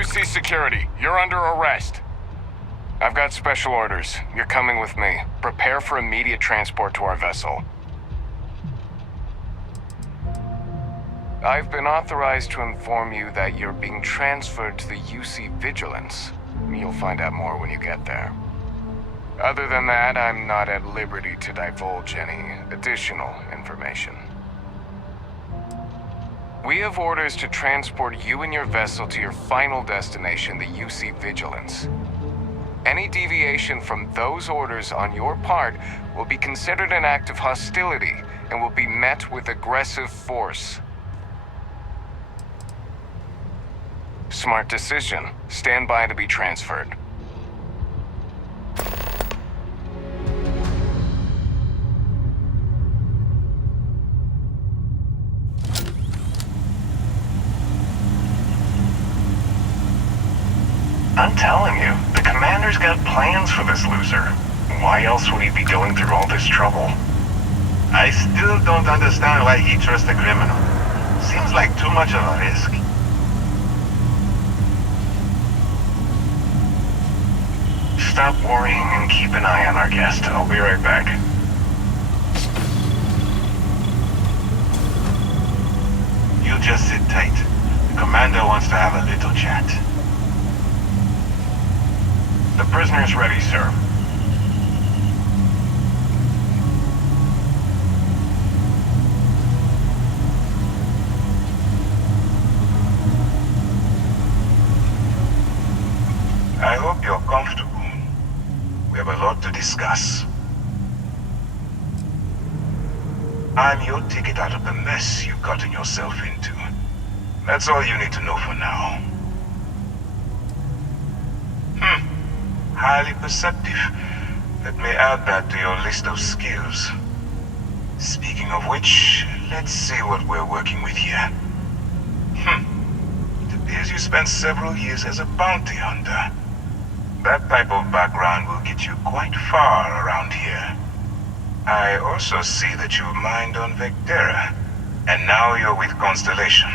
UC Security, you're under arrest. I've got special orders. You're coming with me. Prepare for immediate transport to our vessel. I've been authorized to inform you that you're being transferred to the UC Vigilance. You'll find out more when you get there. Other than that, I'm not at liberty to divulge any additional information. We have orders to transport you and your vessel to your final destination, the UC Vigilance. Any deviation from those orders on your part will be considered an act of hostility and will be met with aggressive force. Smart decision. Stand by to be transferred. I'm telling you, the commander's got plans for this loser. Why else would he be going through all this trouble? I still don't understand why he trusts a criminal. Seems like too much of a risk. Stop worrying and keep an eye on our guest. I'll be right back. You just sit tight. The commander wants to have a little chat. The prisoner's ready, sir. I hope you're comfortable. We have a lot to discuss. I'm your ticket out of the mess you've gotten yourself into. That's all you need to know for now. Highly perceptive. Let me add that to your list of skills. Speaking of which, let's see what we're working with here. It appears you spent several years as a bounty hunter. That type of background will get you quite far around here. I also see that you've mined on Vectera, and now you're with Constellation.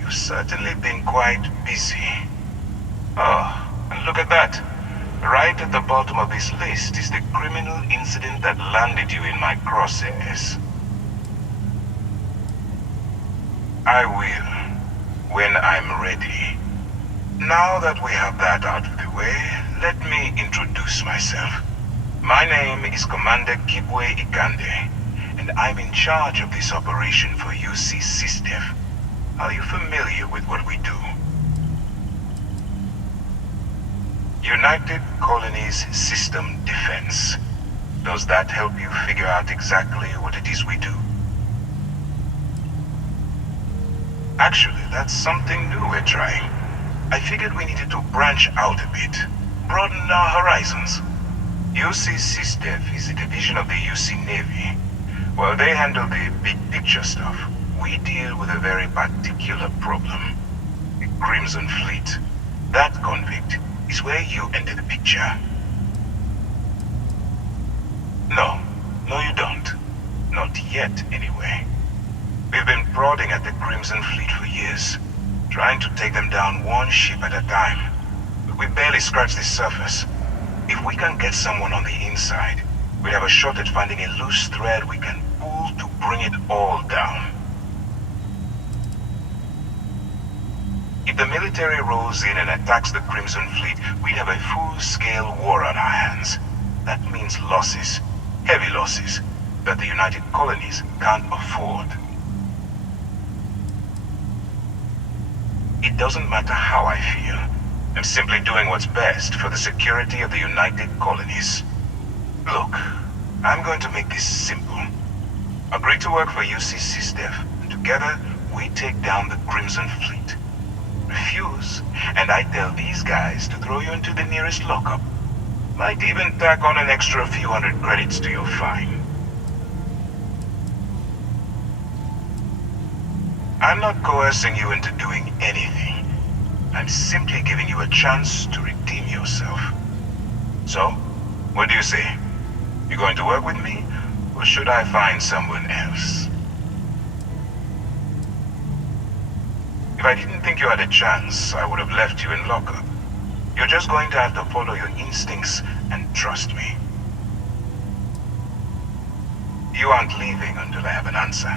You've certainly been quite busy. Oh, and look at that. Right at the bottom of this list is the criminal incident that landed you in my crosshairs. I will, when I'm ready. Now that we have that out of the way, let me introduce myself. My name is Commander Kibwe Ikande, and I'm in charge of this operation for UC Sysdef. Are you familiar with what we do? United Colonies System Defense. Does that help you figure out exactly what it is we do? Actually, that's something new we're trying. I figured we needed to branch out a bit, broaden our horizons. UC Sysdef is a division of the UC Navy. While they handle the big picture stuff, we deal with a very particular problem. The Crimson Fleet. That convict is where you enter the picture. No, you don't. Not yet, anyway. We've been prodding at the Crimson Fleet for years, trying to take them down one ship at a time. But we barely scratched the surface. If we can get someone on the inside, we have a shot at finding a loose thread we can pull to bring it all down. If the military rolls in and attacks the Crimson Fleet, we'd have a full-scale war on our hands. That means losses, heavy losses, that the United Colonies can't afford. It doesn't matter how I feel. I'm simply doing what's best for the security of the United Colonies. Look, I'm going to make this simple. Agree to work for UC Sysdef, and together we take down the Crimson Fleet. Refuse, and I tell these guys to throw you into the nearest lockup. Might even tack on an extra few hundred credits to your fine. I'm not coercing you into doing anything. I'm simply giving you a chance to redeem yourself. So, what do you say? You going to work with me, or should I find someone else? If I didn't think you had a chance, I would have left you in lockup. You're just going to have to follow your instincts and trust me. You aren't leaving until I have an answer.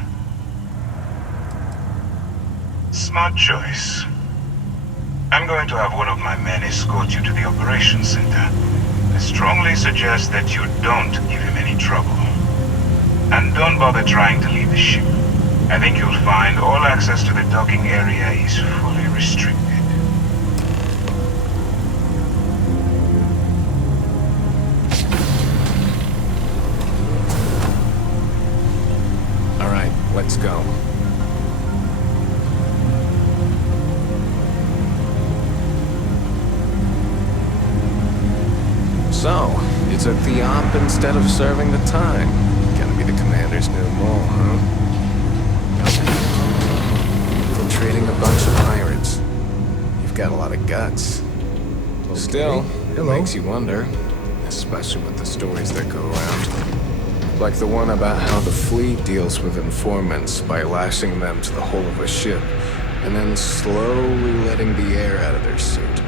Smart choice. I'm going to have one of my men escort you to the operations center. I strongly suggest that you don't give him any trouble. And don't bother trying to leave the ship. I think you'll find all access to the docking area is fully restricted. All right, let's go. So, you took the op instead of serving the time. Gonna be the commander's new mole, huh? Infiltrating a bunch of pirates. You've got a lot of guts. Okay. Still, it makes you wonder, especially with the stories that go around. Like the one about how the fleet deals with informants by lashing them to the hull of a ship, and then slowly letting the air out of their suit.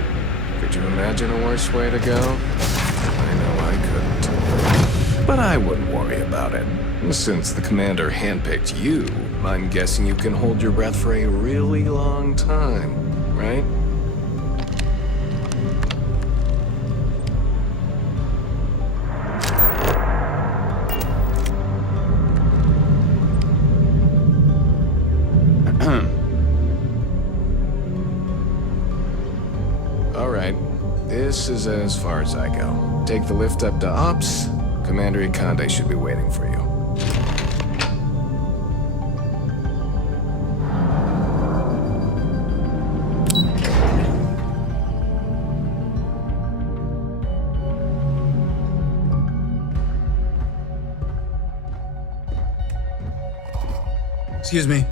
Could you imagine a worse way to go? I know I couldn't. But I wouldn't worry about it. Since the commander handpicked you, I'm guessing you can hold your breath for a really long time, right? All right. This is as far as I go. Take the lift up to Ops. Commander Ikande should be waiting for you. Excuse me.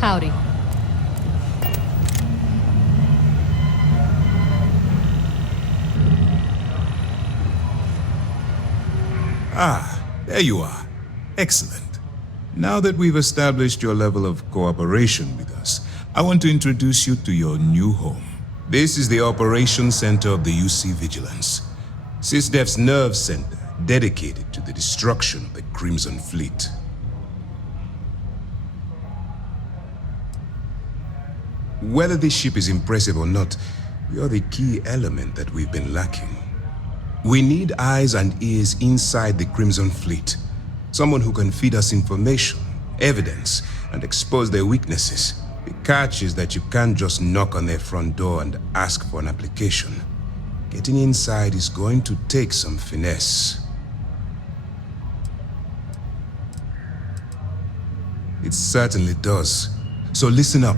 Howdy. Ah, there you are. Excellent. Now that we've established your level of cooperation with us, I want to introduce you to your new home. This is the Operations Center of the UC Vigilance, Sysdef's nerve center dedicated to the destruction of the Crimson Fleet. Whether this ship is impressive or not, we are the key element that we've been lacking. We need eyes and ears inside the Crimson Fleet. Someone who can feed us information, evidence, and expose their weaknesses. The catch is that you can't just knock on their front door and ask for an application. Getting inside is going to take some finesse. It certainly does. So listen up.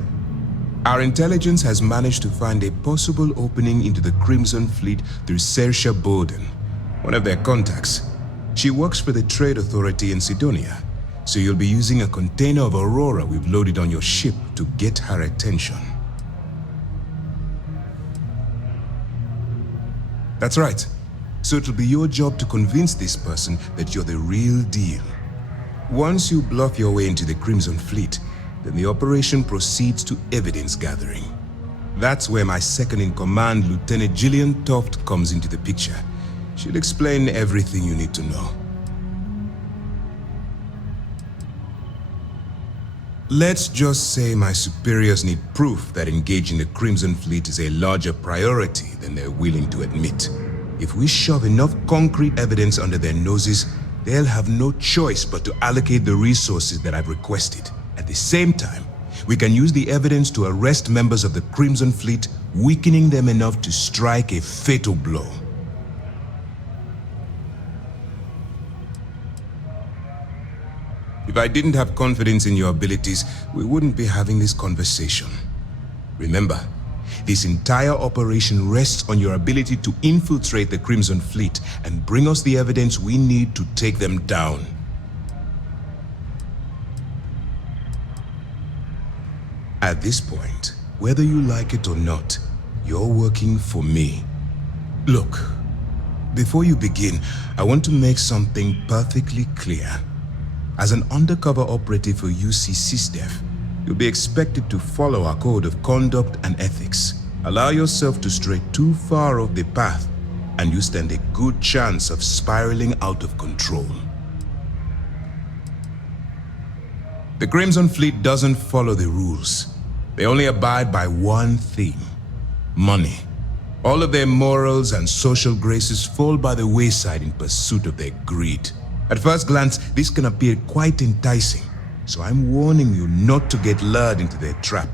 Our intelligence has managed to find a possible opening into the Crimson Fleet through Saoirse Bowden, one of their contacts. She works for the Trade Authority in Sidonia, so you'll be using a container of Aurora we've loaded on your ship to get her attention. That's right. So it'll be your job to convince this person that you're the real deal. Once you bluff your way into the Crimson Fleet, then the operation proceeds to evidence gathering. That's where my second-in-command, Lieutenant Gillian Toft, comes into the picture. She'll explain everything you need to know. Let's just say my superiors need proof that engaging the Crimson Fleet is a larger priority than they're willing to admit. If we shove enough concrete evidence under their noses, they'll have no choice but to allocate the resources that I've requested. At the same time, we can use the evidence to arrest members of the Crimson Fleet, weakening them enough to strike a fatal blow. If I didn't have confidence in your abilities, we wouldn't be having this conversation. Remember, this entire operation rests on your ability to infiltrate the Crimson Fleet and bring us the evidence we need to take them down. At this point, whether you like it or not, you're working for me. Look, before you begin, I want to make something perfectly clear. As an undercover operative for UC Sysdef, you'll be expected to follow our code of conduct and ethics. Allow yourself to stray too far off the path, and you stand a good chance of spiraling out of control. The Crimson Fleet doesn't follow the rules. They only abide by one theme: money. All of their morals and social graces fall by the wayside in pursuit of their greed. At first glance, this can appear quite enticing, so I'm warning you not to get lured into their trap.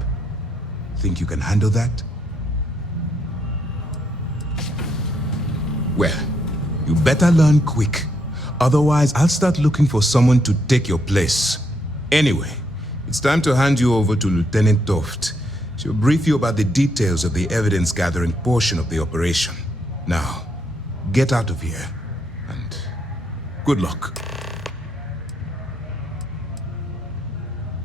Think you can handle that? Well, you better learn quick. Otherwise, I'll start looking for someone to take your place. Anyway, it's time to hand you over to Lieutenant Toft. She'll brief you about the details of the evidence-gathering portion of the operation. Now, get out of here, and good luck.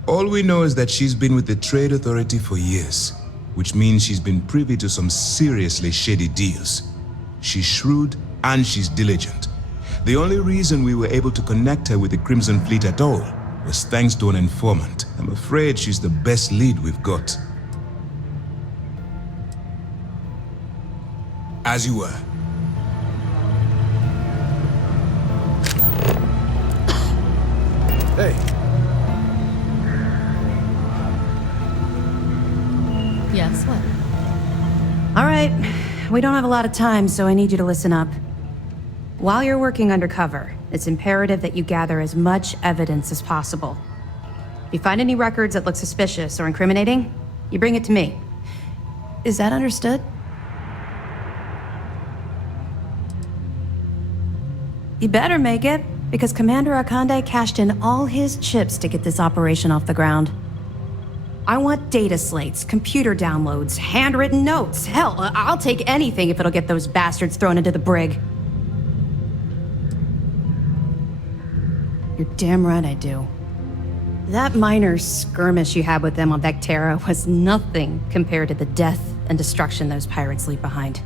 All we know is that she's been with the Trade Authority for years, which means she's been privy to some seriously shady deals. She's shrewd and she's diligent. The only reason we were able to connect her with the Crimson Fleet at all was thanks to an informant. I'm afraid she's the best lead we've got. As you were. Hey. Yes, what? All right, we don't have a lot of time, so I need you to listen up. While you're working undercover, it's imperative that you gather as much evidence as possible. If you find any records that look suspicious or incriminating, you bring it to me. Is that understood? You better make it, because Commander Akande cashed in all his chips to get this operation off the ground. I want data slates, computer downloads, handwritten notes. Hell, I'll take anything if it'll get those bastards thrown into the brig. You're damn right I do. That minor skirmish you had with them on Vectera was nothing compared to the death and destruction those pirates leave behind.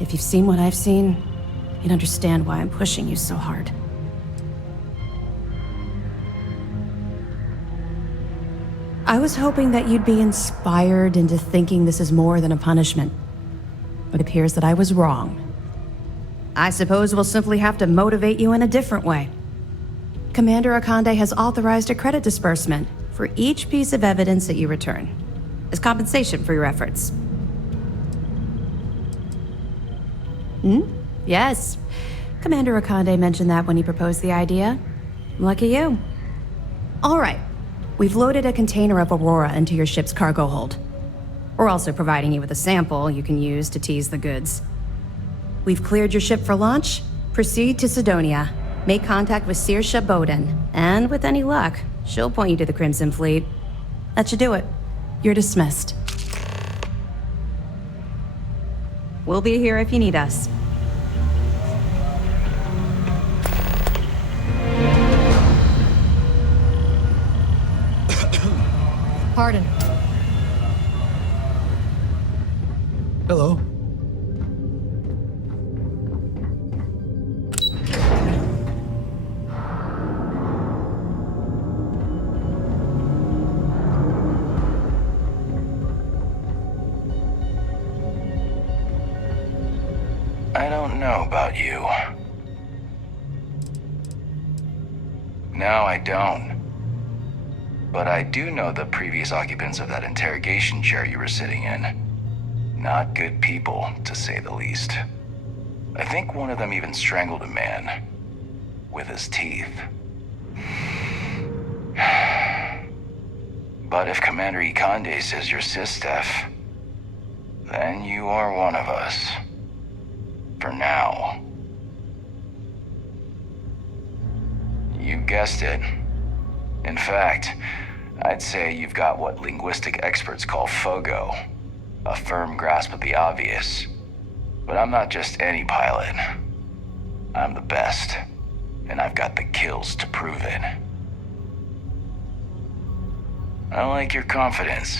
If you've seen what I've seen, you'd understand why I'm pushing you so hard. I was hoping that you'd be inspired into thinking this is more than a punishment. But it appears that I was wrong. I suppose we'll simply have to motivate you in a different way. Commander Akande has authorized a credit disbursement for each piece of evidence that you return, as compensation for your efforts. Yes. Commander Akande mentioned that when he proposed the idea. Lucky you. All right. We've loaded a container of Aurora into your ship's cargo hold. We're also providing you with a sample you can use to tease the goods. We've cleared your ship for launch. Proceed to Sidonia. Make contact with Saoirse Bowden. And with any luck, she'll point you to the Crimson Fleet. That should do it. You're dismissed. We'll be here if you need us. Pardon. Hello. I don't know about you. No, I don't. But I do know the previous occupants of that interrogation chair you were sitting in. Not good people, to say the least. I think one of them even strangled a man. With his teeth. But if Commander Ikande says you're Sysdef, then you are one of us. For now. You guessed it. In fact, I'd say you've got what linguistic experts call FOGO, a firm grasp of the obvious. But I'm not just any pilot. I'm the best, and I've got the kills to prove it. I like your confidence.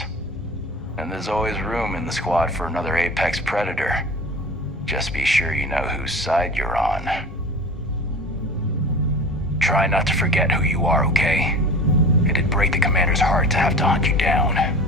And there's always room in the squad for another apex predator. Just be sure you know whose side you're on. Try not to forget who you are, okay? It'd break the commander's heart to have to hunt you down.